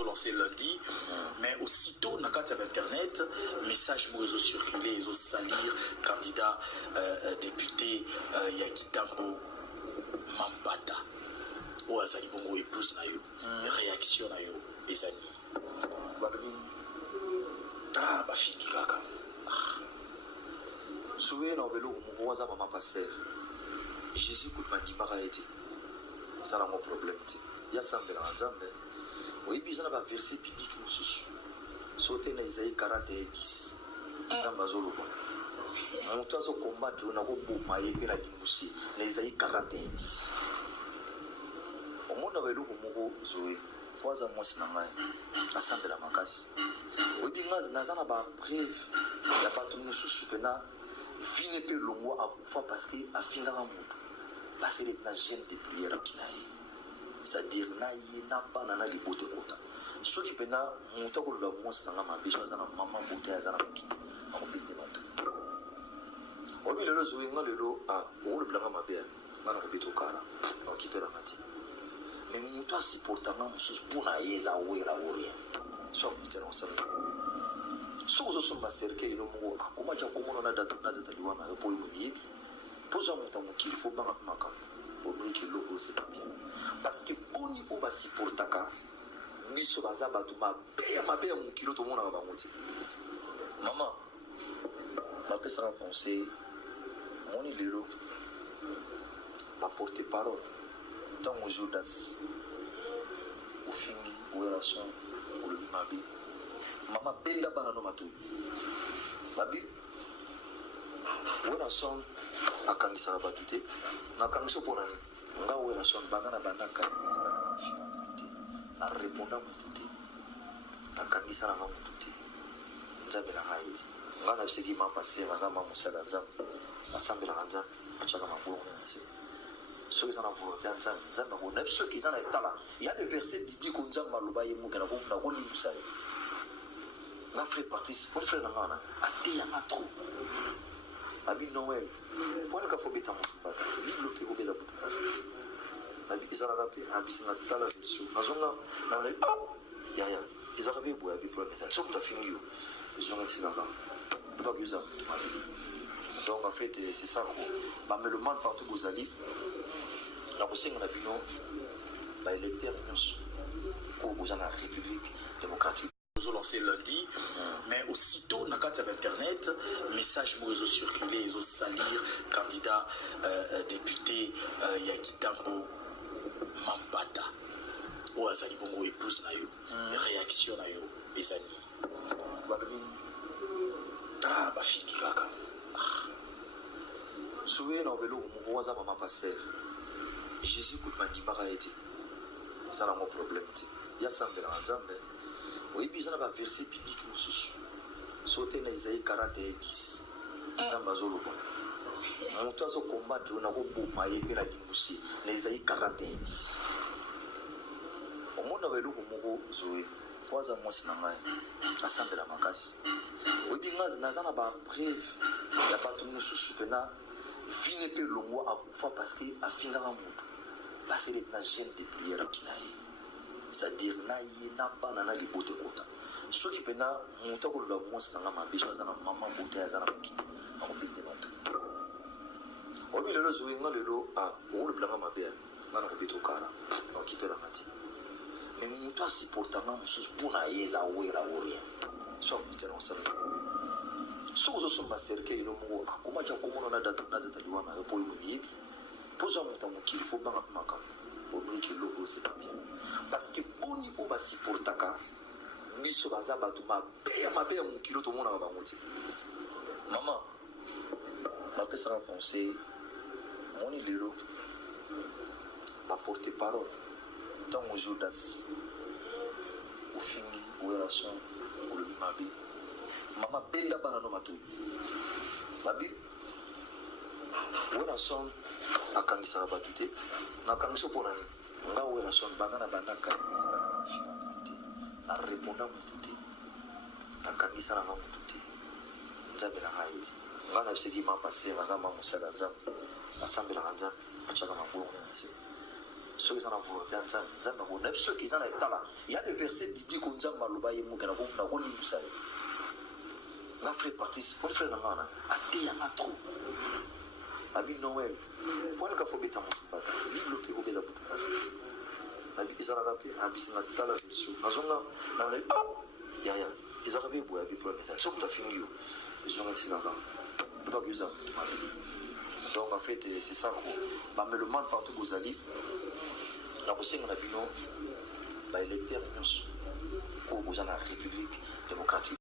ont lancé lundi, mais aussitôt, dans le cadre d'Internet, message pour réseaux circulés, ils ont salir candidat député Yakitambo Mampata. Ou Azali Bongo épouse na yo, réaction na yo, les amis. Ah, bah fini kaka. Soué na velo mwaza mama pasteur. Jésus coûte ma dimara été. Ça n'a pas de problème. Il y a ça en Nzambe. Oui, puis ça n'a pas verset biblique nous sous. Sauter dans Isaïe 41:10. Nzambe azolo bon. Mon toi so combattre on a ko boma et la dimbusi. Isaïe 41:10. Au monde na velo moko Zoé. Poza mosi na ngai. Assemble la makasi. Oui, puis na na ba brève. Ya pas tout nous sous pena. Fine pe longo akufa parce que afinga mutu. Parce que na gêne de prière kinaye. C'est-à-dire na ye na pas na libote kota. Ce qui pena muta ko la mos na ma biso za na mama bote za na ki. Ako binde mata. Obi lelo zo nga lelo o le blanga mabe. Ngana ko bito kara. O kipela mati. Mais muta supporta na musus puna yeza wera woria. So mutera osala. Sozo somba serke ino mo akoma cha komono na data liwana yo po yibi poza muta mukili fo banga maka o briki logo c'est pas bien parce que oni o ba supportaka biso baza batu mabe mukilo to mona ba muti mama ma pesa penser moni lelo ba porter parole dans mon Judas au fingi ou relation ou le mabe mama benda bana no matu babi wona son akangisa batute na kangiso pona nga wona son bana banda kangiса na reponda mutute na kangisa na mutute nzabe na hayi ngana bisegi mapase bazama musala nzabe asambela nzabe achaka maboko nse ceux qui ont la volonté nzabe ko na ceux qui ont la tala il y a des versets bibliques nzabe maloba yemu kana ko na ko limusala. La frère participe pour faire la main à dire à trop abi Noël pour ne pas faut bêta mon bible qui obéit à bout abi ils ont rappelé abi c'est la tala mission azonga na ya ils ont rappelé pour abi pour message ça tout fini yo ils ont été là-bas pas que ça donc en fait c'est ça bah mais le monde partout vous allez la posting na bino ba électeur nous vous en la République démocratique. Ils ont lancé lundi, mais aussitôt, dans le cadre d'Internet, message pour réseaux circulés, ils ont salir candidat député Yakitambo Mampata. Ou Azali Bongo épouse na yo, réaction na yo, les amis. Ah, bah fini kaka. Soué na velo mwaza mama pasteur. Jésus coûte ma dimara été. Ça n'a pas de problème. Il y a ça en Nzambe. Oui, puis ça n'a pas verset biblique nous sous. Sauter dans Isaïe 41:10. Nzambe azolo bon. Mon toi so combattre on a ko boma et la dimbusi. Isaïe 41:10. Au monde na velo moko Zoé. Poza mosi na ngai. Assemble la makasi. Oui, puis na ba brève. Ya pas tout nous sous pena. Fine pe longo akufa parce que afinga mutu. Parce que na gêne de prière kinaye. C'est-à-dire na ye na pas na libote kota. Ce qui pena muta ko la mos na ma biso za na mama bote za na ki. Ako binde mata. Obi lelo zo nga lelo o le blanga mabe. Ngana ko bito kara. O kipela mati. Mais muta supporta na musus puna yeza wera woria. So mutera osala. Sozo somba serke ino mo akoma cha komono na data liwana yo po yibi poza muta mukili fo banga maka o briki logo c'est pas bien parce que oni o ba supportaka biso baza batu mabe mukilo to mona ba muti mama ma pesa penser moni lelo ba porter parole dans mon Judas au fingi ou relation ou le mabe mama benda bana no matu babi wona son akangisa batute na kangiso pona nga wona son bana banda kangiso na reponda mutute na kangiso na mutute nzabe na hayi ngana bisegi mapase bazama musala nzabe asambela nzabe achaka maboko nse ceux qui ont la volonté de ceux qui ont le talent. Il y a des versets bibliques où nous avons dit que nous avons dit que nous avons participer pour faire la il trop. Abi Noël, pour nous faut bêta mon Bible qui obéit à beaucoup. Abi ils ont la abi c'est la talent version. Nous avons ya ils ont rabé bois abi pour ça. Sauf ta fini ils ont été là-bas. Nous pas que ça. Donc en fait c'est ça quoi. Mais le monde partout où vous allez la Russie on a bino ba électeur nous où vous en la République démocratique